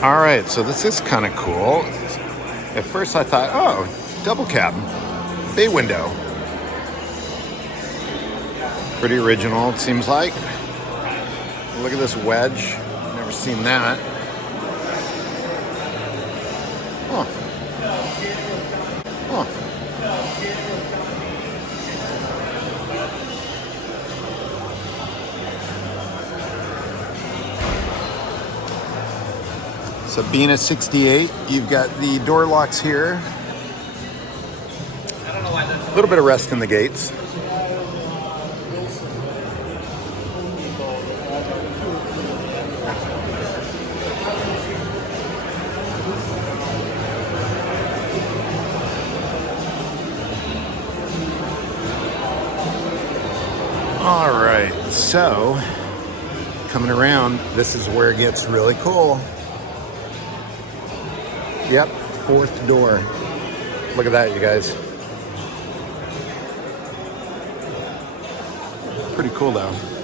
All right, so this is kind of cool. At first I thought, oh, double cab, bay window. Pretty original, it seems like. Look at this wedge. Never seen that. Huh. Huh. Sabina 68, you've got the door locks here. A little bit of rest in the gates. All right, so coming around, this is where it gets really cool. Yep, fourth door. Look at that, you guys. Pretty cool though.